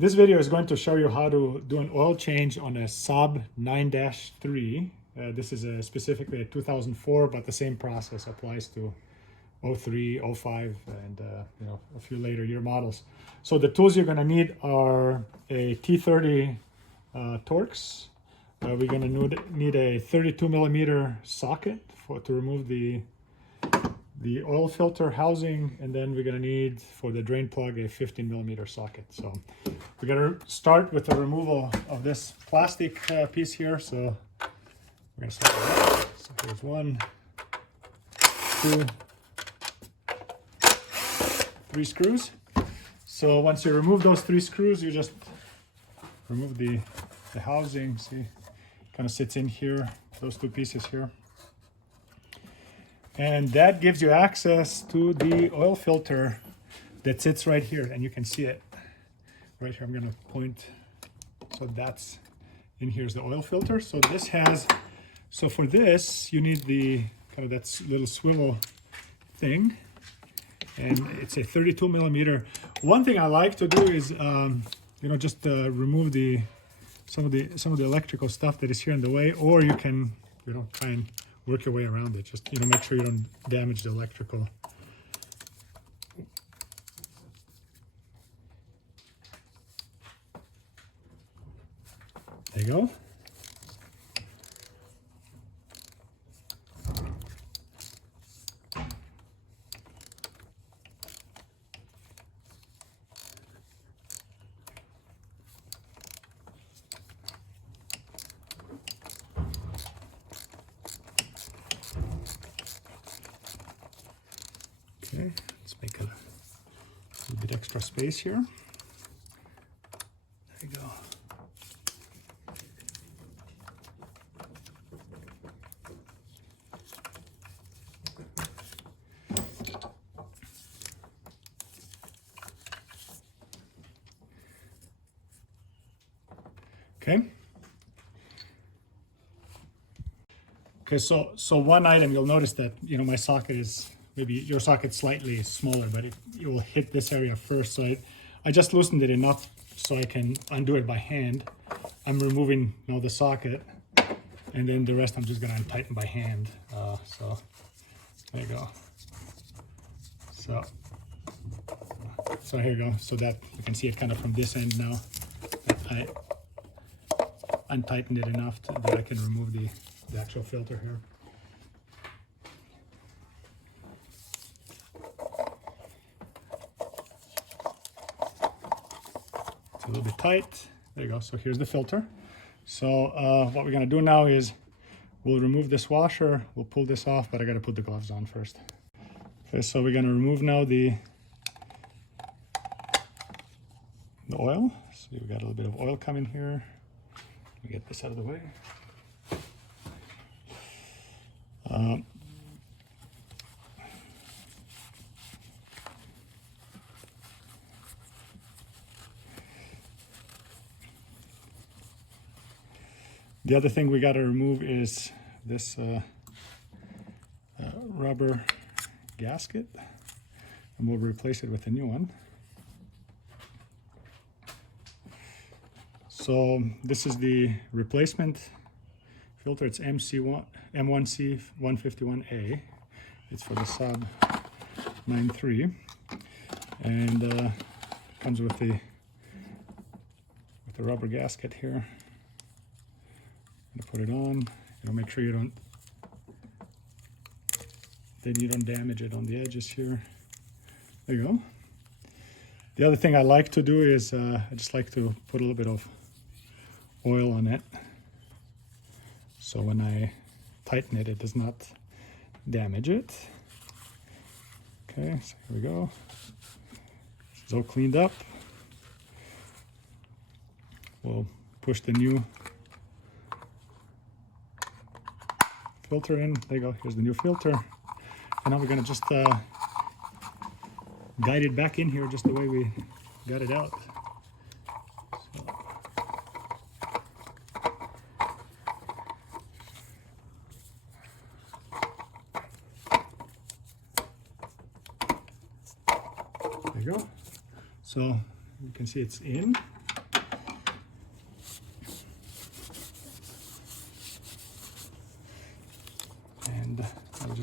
This video is going to show you how to do an oil change on a Saab 9-3. This is specifically a 2004, but the same process applies to 03, 05, and a few later year models. So the tools you're going to need are a T30 Torx. We're going to need a 32 millimeter socket to remove the oil filter housing, and then we're going to need for the drain plug a 15 millimeter socket. So we're going to start with the removal of this plastic piece here. So we're going to start with that. So here's 1, 2, 3 screws. So once you remove those 3 screws, you just remove the housing. See, kind of sits in here, those 2 pieces here. And that gives you access to the oil filter that sits right here, and you can see it right here. I'm going to point. So that's in here is the oil filter. So this has, so for this you need the kind of that little swivel thing, and it's a 32 millimeter. One thing I like to do is just remove some of the electrical stuff that is here in the way, or you can try and work your way around it. Just make sure you don't damage the electrical. There you go. Okay, let's make a little bit extra space here. There you go. Okay, so one item you'll notice that my socket is, maybe your socket's slightly smaller, but it will hit this area first. So I just loosened it enough so I can undo it by hand. I'm removing the socket, and then the rest I'm just gonna untighten by hand. So there you go. So here you go. So that you can see it kind of from this end now. I untightened it enough that I can remove the actual filter here. It's a little bit tight. There you go. So here's the filter. So what we're going to do now is we'll remove this washer. We'll pull this off, but I got to put the gloves on first. Okay, so we're going to remove now the oil. So we've got a little bit of oil coming here. Let me get this out of the way. The other thing we got to remove is this rubber gasket, and we'll replace it with a new one. So this is the replacement filter. It's M1C 151A. It's for the Saab 9-3, and comes with the rubber gasket here. Put it on. Make sure you don't damage it on the edges here. There you go. The other thing I like to do is I just like to put a little bit of oil on it, so when I tighten it, it does not damage it. Okay, so here we go. It's all cleaned up. We'll push the new filter in. There you go. Here's the new filter. And now we're going to just guide it back in here just the way we got it out. There you go. So you can see it's in.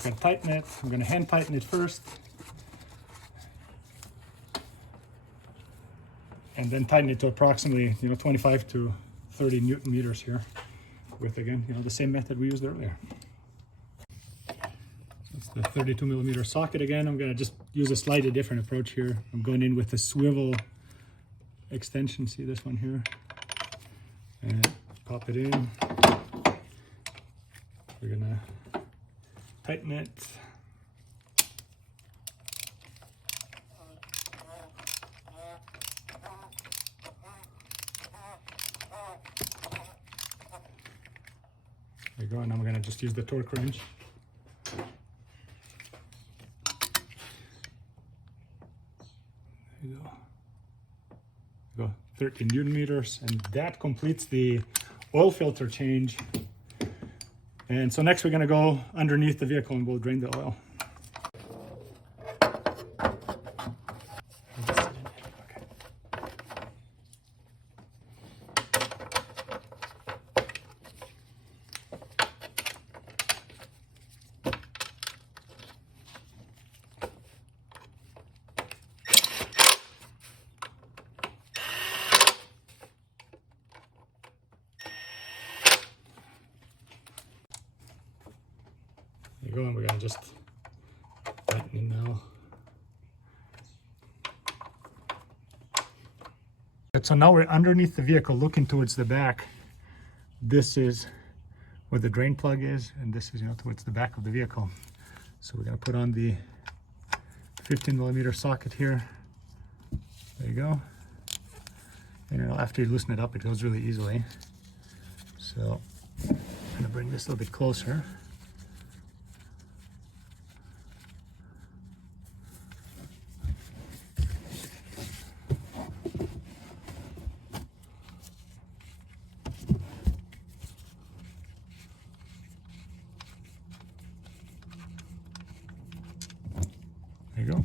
just gotta tighten it. I'm gonna hand tighten it first. And then tighten it to approximately, 25 to 30 Newton meters here with, again, the same method we used earlier. That's the 32 millimeter socket again. I'm gonna just use a slightly different approach here. I'm going in with the swivel extension. See this one here? And pop it in. We're gonna tighten it. There you go, and I'm gonna just use the torque wrench. There you go. 13 Newton meters, and that completes the oil filter change. And so next we're gonna go underneath the vehicle and we'll drain the oil. There you go, and we're gonna just tighten it now. So now we're underneath the vehicle looking towards the back. This is where the drain plug is, and this is towards the back of the vehicle. So we're gonna put on the 15 millimeter socket here. There you go. And after you loosen it up, it goes really easily. So I'm gonna bring this a little bit closer. There you go.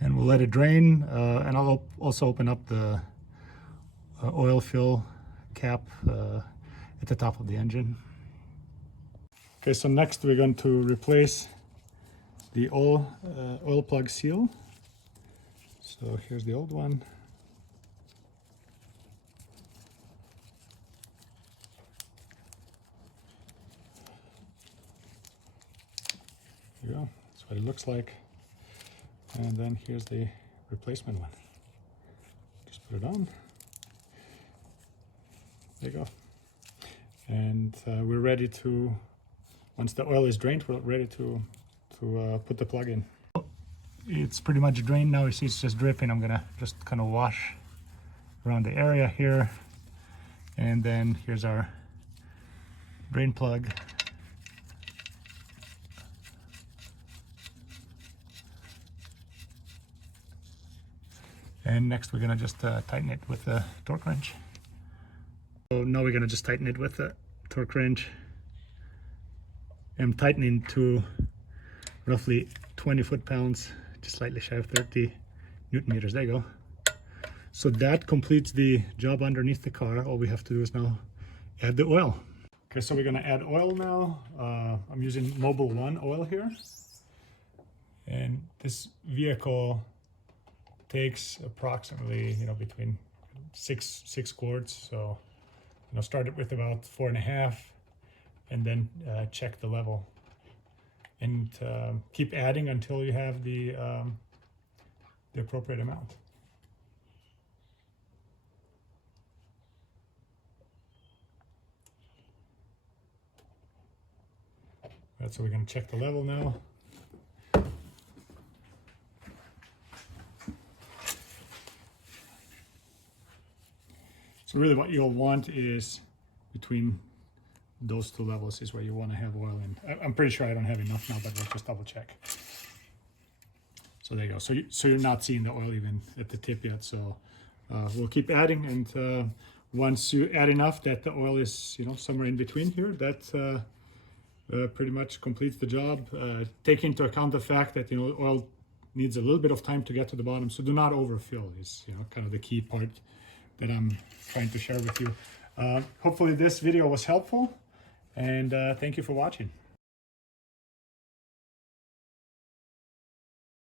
And we'll let it drain, and I'll also open up the oil fill cap at the top of the engine. Okay, so next we're going to replace the oil plug seal. So here's the old one. There you go, that's what it looks like. And then here's the replacement one. Just put it on. There you go. And we're ready to, once the oil is drained, we're ready to put the plug in. It's pretty much drained now. You see it's just dripping. I'm gonna just kind of wash around the area here. And then here's our drain plug. And next we're gonna just tighten it with the torque wrench. So now we're gonna just tighten it with the torque wrench. I'm tightening to roughly 20 foot-pounds, just slightly shy of 30 Newton meters. There you go. So that completes the job underneath the car. All we have to do is now add the oil. Okay, so we're gonna add oil now. I'm using Mobil 1 oil here. And this vehicle takes approximately, between six quarts. So, start it with about 4.5, and then check the level, and keep adding until you have the appropriate amount. Right, so we're going to check the level now. So really what you'll want is between those two levels is where you want to have oil in. I'm pretty sure I don't have enough now, but we'll just double check. So there you go. So you're not seeing the oil even at the tip yet. So we'll keep adding, and once you add enough that the oil is somewhere in between here, that pretty much completes the job. Take into account the fact that oil needs a little bit of time to get to the bottom, so do not overfill is kind of the key part that I'm trying to share with you. Hopefully this video was helpful, and thank you for watching.